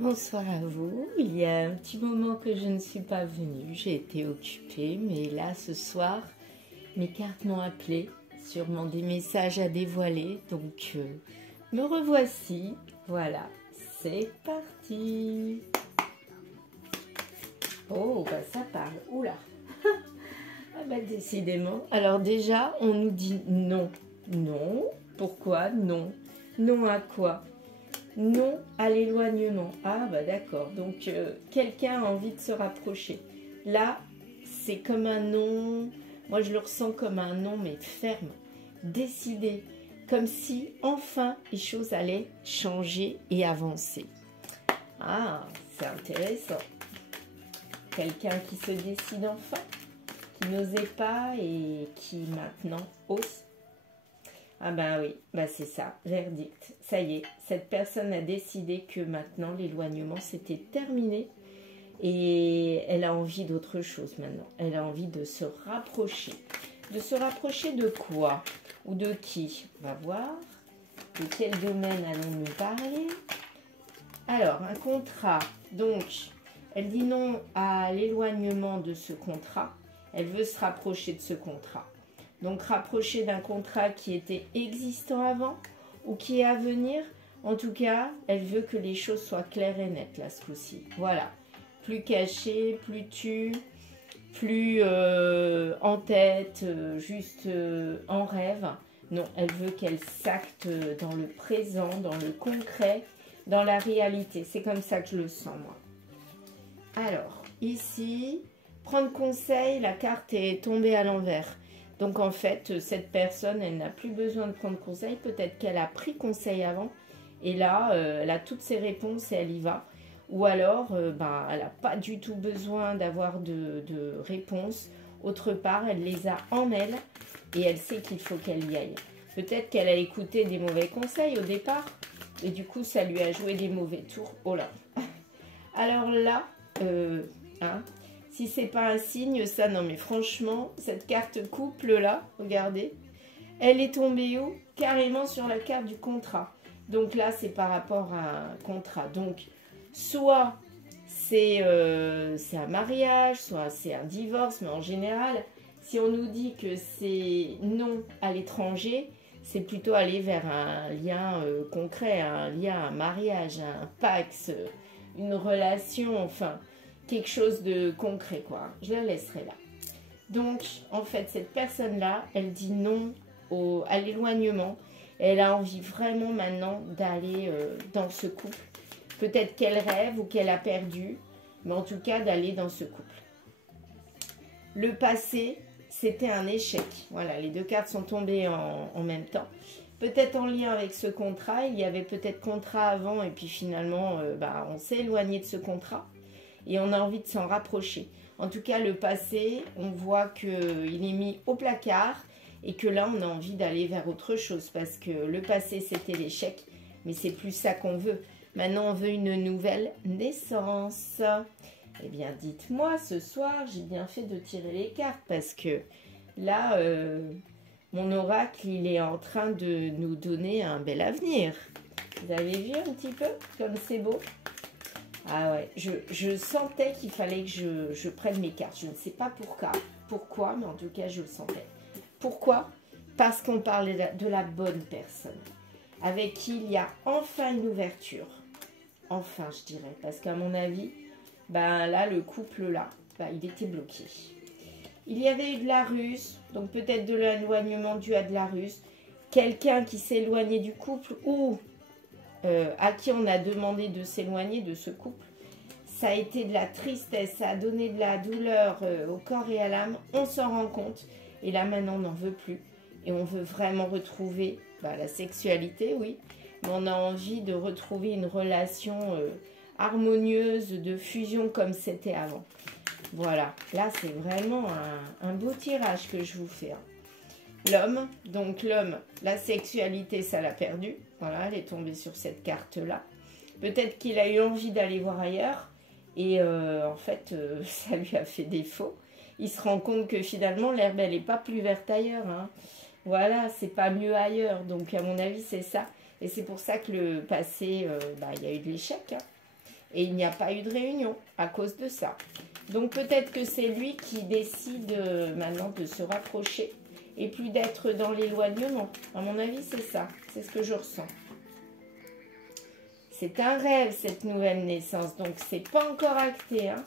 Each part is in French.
Bonsoir à vous. Il y a un petit moment que je ne suis pas venue. J'ai été occupée, mais là, ce soir, mes cartes m'ont appelé. Sûrement des messages à dévoiler. Donc, me revoici. Voilà, c'est parti. Oh, bah ça parle. Oula. Ah bah décidément. Alors déjà, on nous dit non. Non. Pourquoi non? Non à quoi? Non à l'éloignement. Ah bah d'accord. Donc quelqu'un a envie de se rapprocher. Là, c'est comme un non. Moi, je le ressens comme un non, mais ferme, décidé. Comme si enfin les choses allaient changer et avancer. Ah, c'est intéressant. Quelqu'un qui se décide enfin, qui n'osait pas et qui maintenant ose. Ah ben oui, bah c'est ça, verdict. Ça y est, cette personne a décidé que maintenant l'éloignement c'était terminé et elle a envie d'autre chose maintenant. Elle a envie de se rapprocher. De se rapprocher de quoi? Ou de qui? On va voir. De quel domaine allons-nous parler? Alors, un contrat. Donc, elle dit non à l'éloignement de ce contrat. Elle veut se rapprocher de ce contrat. Donc, rapprocher d'un contrat qui était existant avant ou qui est à venir. En tout cas, elle veut que les choses soient claires et nettes, là, ce coup-ci. Voilà. Plus caché, plus tu, plus en tête, juste en rêve. Non, elle veut qu'elle s'acte dans le présent, dans le concret, dans la réalité. C'est comme ça que je le sens, moi. Alors, ici, prendre conseil, la carte est tombée à l'envers. Donc en fait, cette personne, elle n'a plus besoin de prendre conseil. Peut-être qu'elle a pris conseil avant. Et là, elle a toutes ses réponses et elle y va. Ou alors, elle n'a pas du tout besoin d'avoir de réponses. Autre part, elle les a en elle. Et elle sait qu'il faut qu'elle y aille. Peut-être qu'elle a écouté des mauvais conseils au départ. Et du coup, ça lui a joué des mauvais tours. Oh là. Alors là, si c'est pas un signe, ça, non mais franchement, cette carte couple là, regardez, elle est tombée où? Carrément sur la carte du contrat. Donc là, c'est par rapport à un contrat. Donc, soit c'est un mariage, soit c'est un divorce, mais en général, si on nous dit que c'est non à l'étranger, c'est plutôt aller vers un lien concret, un lien, un mariage, un pax, une relation, enfin quelque chose de concret, quoi. Je la laisserai là. Donc, en fait, cette personne-là, elle dit non à l'éloignement. Elle a envie vraiment maintenant d'aller dans ce couple. Peut-être qu'elle rêve ou qu'elle a perdu, mais en tout cas d'aller dans ce couple. Le passé, c'était un échec. Voilà, les deux cartes sont tombées en même temps. Peut-être en lien avec ce contrat. Il y avait peut-être contrat avant et puis finalement, on s'est éloigné de ce contrat. Et on a envie de s'en rapprocher. En tout cas, le passé, on voit qu'il est mis au placard et que là, on a envie d'aller vers autre chose parce que le passé, c'était l'échec, mais c'est plus ça qu'on veut. Maintenant, on veut une nouvelle naissance. Eh bien, dites-moi, ce soir, j'ai bien fait de tirer les cartes parce que là, mon oracle, il est en train de nous donner un bel avenir. Vous avez vu un petit peu comme c'est beau? Ah ouais, je sentais qu'il fallait que je prenne mes cartes. Je ne sais pas pourquoi, mais en tout cas, je le sentais. Pourquoi? Parce qu'on parlait de la bonne personne, avec qui il y a enfin une ouverture. Enfin, je dirais, parce qu'à mon avis, là, le couple, là, il était bloqué. Il y avait eu de la ruse, donc peut-être de l'éloignement dû à de la ruse. Quelqu'un qui s'est éloigné du couple ou à qui on a demandé de s'éloigner de ce couple. Ça a été de la tristesse, ça a donné de la douleur au corps et à l'âme. On s'en rend compte. Et là, maintenant, on n'en veut plus. Et on veut vraiment retrouver la sexualité, oui. Mais on a envie de retrouver une relation harmonieuse, de fusion comme c'était avant. Voilà. Là, c'est vraiment un beau tirage que je vous fais. L'homme, donc l'homme, la sexualité, ça l'a perdu. Voilà, elle est tombée sur cette carte-là. Peut-être qu'il a eu envie d'aller voir ailleurs. Et en fait, ça lui a fait défaut. Il se rend compte que finalement, l'herbe, elle n'est pas plus verte ailleurs. Hein. Voilà, c'est pas mieux ailleurs. Donc, à mon avis, c'est ça. Et c'est pour ça que le passé, il y a eu de l'échec. Hein. Et il n'y a pas eu de réunion à cause de ça. Donc peut-être que c'est lui qui décide maintenant de se rapprocher et plus d'être dans l'éloignement. À mon avis, c'est ça. C'est ce que je ressens. C'est un rêve, cette nouvelle naissance. Donc, c'est pas encore acté. Hein.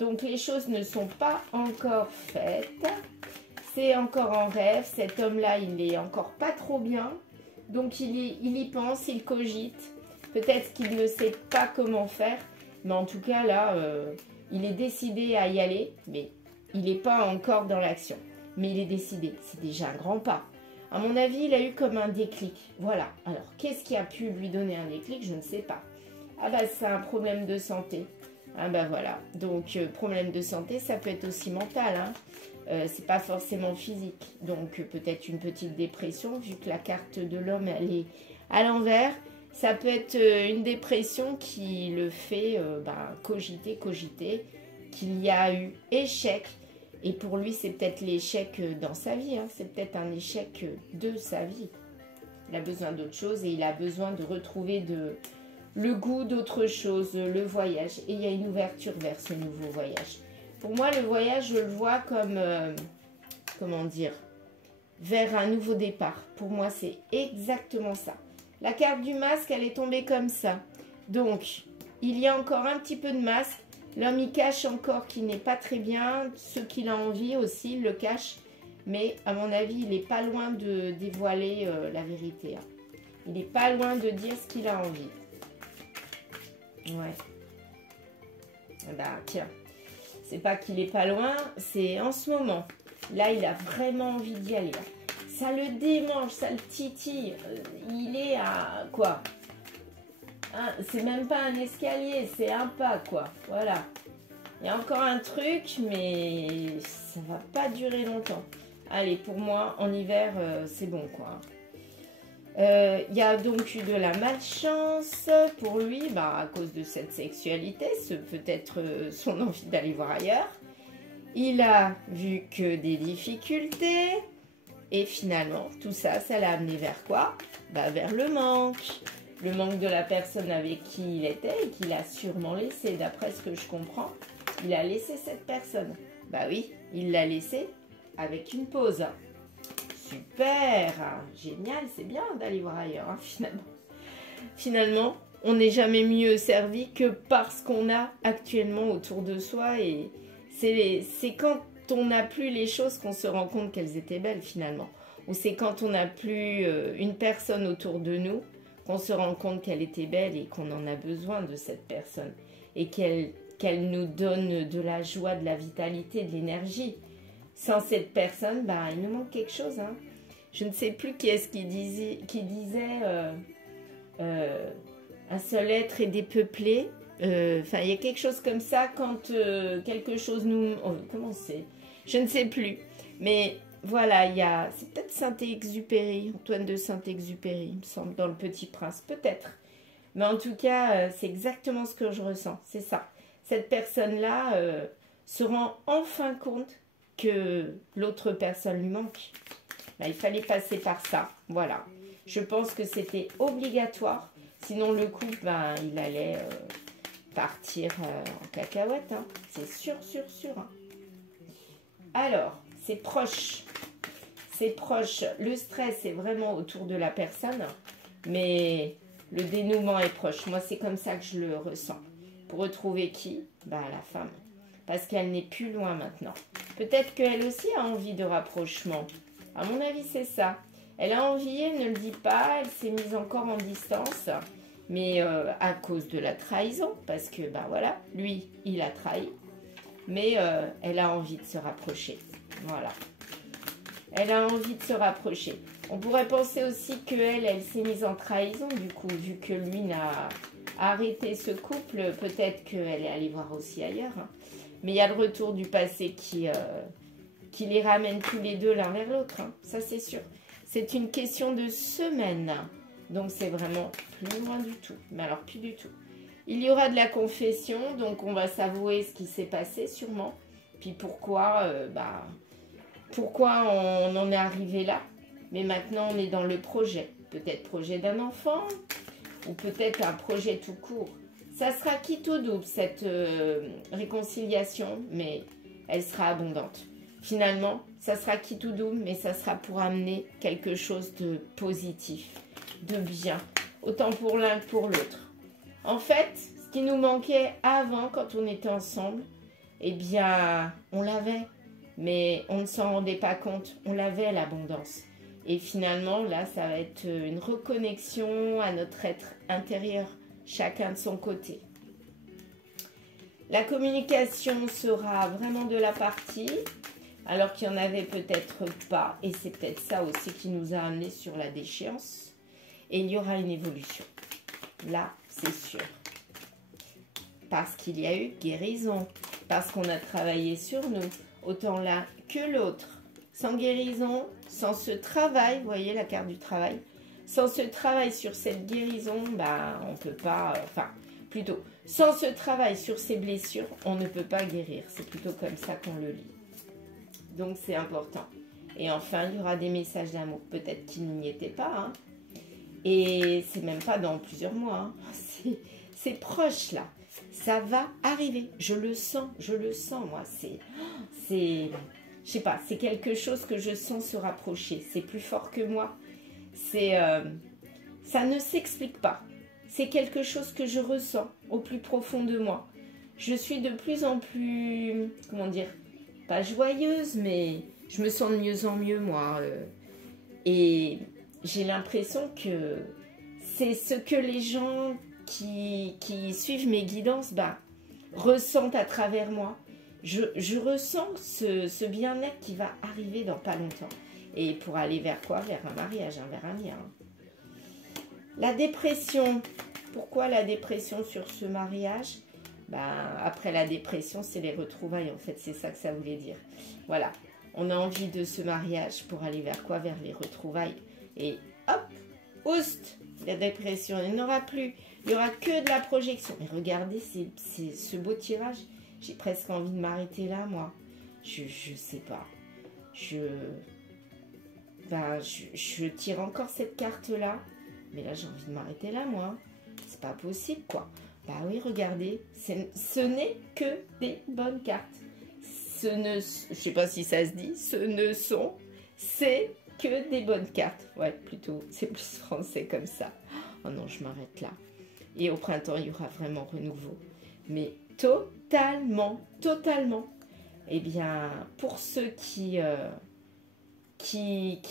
Donc, les choses ne sont pas encore faites. C'est encore en rêve. Cet homme-là, il est encore pas trop bien. Donc, il y pense, il cogite. Peut-être qu'il ne sait pas comment faire. Mais en tout cas, là, il est décidé à y aller. Mais il n'est pas encore dans l'action. Mais il est décidé. C'est déjà un grand pas. À mon avis, il a eu comme un déclic. Voilà. Alors, qu'est-ce qui a pu lui donner un déclic? Je ne sais pas. Ah bah, c'est un problème de santé. Ah bah voilà. Donc, problème de santé, ça peut être aussi mental. Hein. C'est pas forcément physique. Donc, peut-être une petite dépression, vu que la carte de l'homme, elle est à l'envers. Ça peut être une dépression qui le fait cogiter, qu'il y a eu échec. Et pour lui, c'est peut-être l'échec dans sa vie. Hein. C'est peut-être un échec de sa vie. Il a besoin d'autre chose et il a besoin de retrouver le goût d'autre chose, le voyage. Et il y a une ouverture vers ce nouveau voyage. Pour moi, le voyage, je le vois comme, comment dire, vers un nouveau départ. Pour moi, c'est exactement ça. La carte du masque, elle est tombée comme ça. Donc, il y a encore un petit peu de masque. L'homme, il cache encore qu'il n'est pas très bien. Ce qu'il a envie aussi, il le cache. Mais à mon avis, il n'est pas loin de dévoiler la vérité. Hein. Il n'est pas loin de dire ce qu'il a envie. Ouais. Bah, tiens. C'est pas qu'il n'est pas loin, c'est en ce moment. Là, il a vraiment envie d'y aller. Là. Ça le démange, ça le titille. Il est à quoi? C'est même pas un escalier, c'est un pas, quoi. Voilà. Il y a encore un truc, mais ça va pas durer longtemps. Allez, pour moi, en hiver, c'est bon, quoi. Il y a donc eu de la malchance pour lui, à cause de cette sexualité. Ce peut être son envie d'aller voir ailleurs. Il a vu que des difficultés. Et finalement, tout ça, ça l'a amené vers quoi? Vers le manque. Le manque de la personne avec qui il était et qu'il a sûrement laissé, d'après ce que je comprends. Il a laissé cette personne. Bah oui, il l'a laissé avec une pause. Super, génial, c'est bien d'aller voir ailleurs, hein, finalement. Finalement, on n'est jamais mieux servi que parce qu'on a actuellement autour de soi. Et c'est quand on n'a plus les choses qu'on se rend compte qu'elles étaient belles, finalement. Ou c'est quand on n'a plus une personne autour de nous qu'on se rend compte qu'elle était belle et qu'on en a besoin de cette personne. Et qu'elle nous donne de la joie, de la vitalité, de l'énergie. Sans cette personne, il nous manque quelque chose. Hein. Je ne sais plus qui est-ce qui disait un seul être est dépeuplé. Enfin, il y a quelque chose comme ça quand quelque chose nous... comment c'est? Je ne sais plus. Mais voilà, c'est peut-être Saint-Exupéry, Antoine de Saint-Exupéry, il me semble, dans Le Petit Prince. Peut-être. Mais en tout cas, c'est exactement ce que je ressens. C'est ça. Cette personne-là se rend enfin compte que l'autre personne lui manque. Il fallait passer par ça. Voilà. Je pense que c'était obligatoire. Sinon, le couple, il allait partir en cacahuète. Hein. C'est sûr, sûr, sûr. Hein. Alors, c'est proche. C'est proche. Le stress est vraiment autour de la personne. Mais le dénouement est proche. Moi, c'est comme ça que je le ressens. Pour retrouver qui? La femme. Parce qu'elle n'est plus loin maintenant. Peut-être qu'elle aussi a envie de rapprochement. À mon avis, c'est ça. Elle a envie, elle ne le dit pas. Elle s'est mise encore en distance. Mais à cause de la trahison. Parce que, voilà, lui, il a trahi. Mais elle a envie de se rapprocher. Voilà. Elle a envie de se rapprocher. On pourrait penser aussi qu'elle, elle s'est mise en trahison, du coup, vu que lui n'a arrêté ce couple. Peut-être qu'elle est allée voir aussi ailleurs. Hein. Mais il y a le retour du passé qui les ramène tous les deux l'un vers l'autre. Hein. Ça, c'est sûr. C'est une question de semaine. Donc, c'est vraiment plus loin du tout. Mais alors, plus du tout. Il y aura de la confession. Donc, on va s'avouer ce qui s'est passé, sûrement. Puis, pourquoi on en est arrivé là. Mais maintenant, on est dans le projet. Peut-être projet d'un enfant. Ou peut-être un projet tout court. Ça sera quitte ou double cette réconciliation, mais elle sera abondante. Finalement, ça sera quitte ou double, mais ça sera pour amener quelque chose de positif, de bien, autant pour l'un que pour l'autre. En fait, ce qui nous manquait avant, quand on était ensemble, eh bien, on l'avait, mais on ne s'en rendait pas compte. On l'avait, l'abondance. Et finalement, là, ça va être une reconnexion à notre être intérieur, chacun de son côté. La communication sera vraiment de la partie, alors qu'il n'y en avait peut-être pas. Et c'est peut-être ça aussi qui nous a amenés sur la déchéance. Et il y aura une évolution. Là, c'est sûr. Parce qu'il y a eu guérison. Parce qu'on a travaillé sur nous. Autant l'un que l'autre. Sans guérison, sans ce travail, vous voyez la carte du travail, sans ce travail sur cette guérison, ben, on ne peut pas, enfin, plutôt, sans ce travail sur ces blessures, on ne peut pas guérir. C'est plutôt comme ça qu'on le lit. Donc, c'est important. Et enfin, il y aura des messages d'amour, peut-être qu'ils n'y étaient pas. Hein. Et c'est même pas dans plusieurs mois. Hein. C'est proche, là. Ça va arriver. Je le sens, moi. Je sais pas, c'est quelque chose que je sens se rapprocher. C'est plus fort que moi. Ça ne s'explique pas. C'est quelque chose que je ressens au plus profond de moi. Je suis de plus en plus, comment dire, pas joyeuse, mais je me sens de mieux en mieux, moi. Et j'ai l'impression que c'est ce que les gens qui suivent mes guidances ressentent à travers moi. Je ressens ce bien-être qui va arriver dans pas longtemps. Et pour aller vers quoi? Vers un mariage, hein, vers un lien. La dépression. Pourquoi la dépression sur ce mariage? Après la dépression, c'est les retrouvailles. En fait, c'est ça que ça voulait dire. Voilà. On a envie de ce mariage pour aller vers quoi? Vers les retrouvailles. Et hop, oust, la dépression, il n'y en aura plus. Il n'y aura que de la projection. Mais regardez ce beau tirage. J'ai presque envie de m'arrêter là, moi. Je sais pas. Je tire encore cette carte-là. Mais là, j'ai envie de m'arrêter là, moi. C'est pas possible, quoi. Bah oui, regardez. Ce n'est que des bonnes cartes. Je sais pas si ça se dit. C'est que des bonnes cartes. Ouais, plutôt. C'est plus français comme ça. Oh non, je m'arrête là. Et au printemps, il y aura vraiment renouveau. Mais totalement. Eh bien, pour ceux qui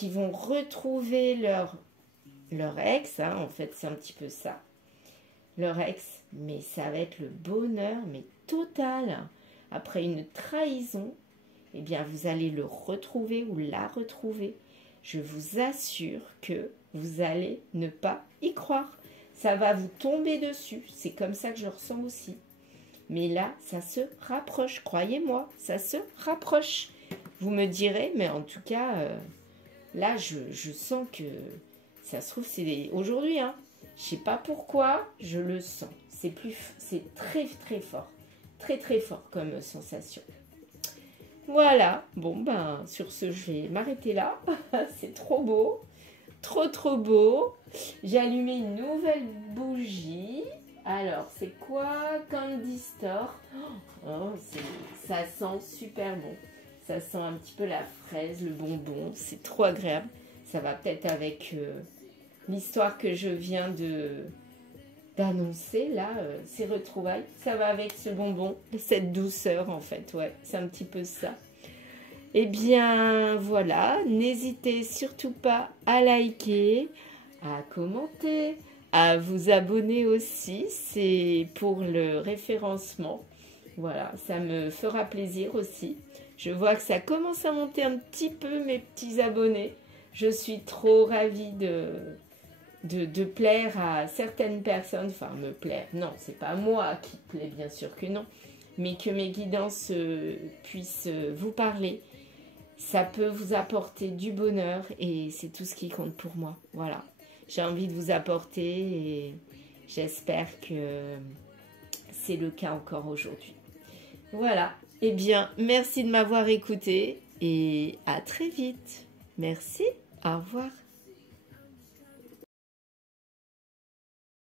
vont retrouver leur ex, hein, en fait, c'est un petit peu ça. Leur ex, mais ça va être le bonheur, mais total. Après une trahison, eh bien, vous allez le retrouver ou la retrouver. Je vous assure que vous allez ne pas y croire. Ça va vous tomber dessus. C'est comme ça que je ressens aussi. Mais là, ça se rapproche. Croyez-moi, ça se rapproche. Vous me direz, mais en tout cas, là, je sens que ça se trouve, c'est aujourd'hui. Hein. Je ne sais pas pourquoi, je le sens. C'est très, très fort. Très, très fort comme sensation. Voilà. Bon, sur ce, je vais m'arrêter là. C'est trop beau. Trop beau. J'ai allumé une nouvelle bougie. Alors, c'est quoi? Candy Store. Oh, ça sent super bon. Ça sent un petit peu la fraise, le bonbon. C'est trop agréable. Ça va peut-être avec l'histoire que je viens d'annoncer, là, ces retrouvailles. Ça va avec ce bonbon, cette douceur, en fait. Ouais, c'est un petit peu ça. Eh bien, voilà. N'hésitez surtout pas à liker, à commenter, à vous abonner aussi. C'est pour le référencement. Voilà, ça me fera plaisir aussi. Je vois que ça commence à monter un petit peu, mes petits abonnés. Je suis trop ravie de plaire à certaines personnes. Enfin, me plaire. Non, c'est pas moi qui plaît, bien sûr que non. Mais que mes guidances puissent vous parler. Ça peut vous apporter du bonheur et c'est tout ce qui compte pour moi. Voilà. J'ai envie de vous apporter et j'espère que c'est le cas encore aujourd'hui. Voilà. Eh bien, merci de m'avoir écouté et à très vite. Merci. Au revoir.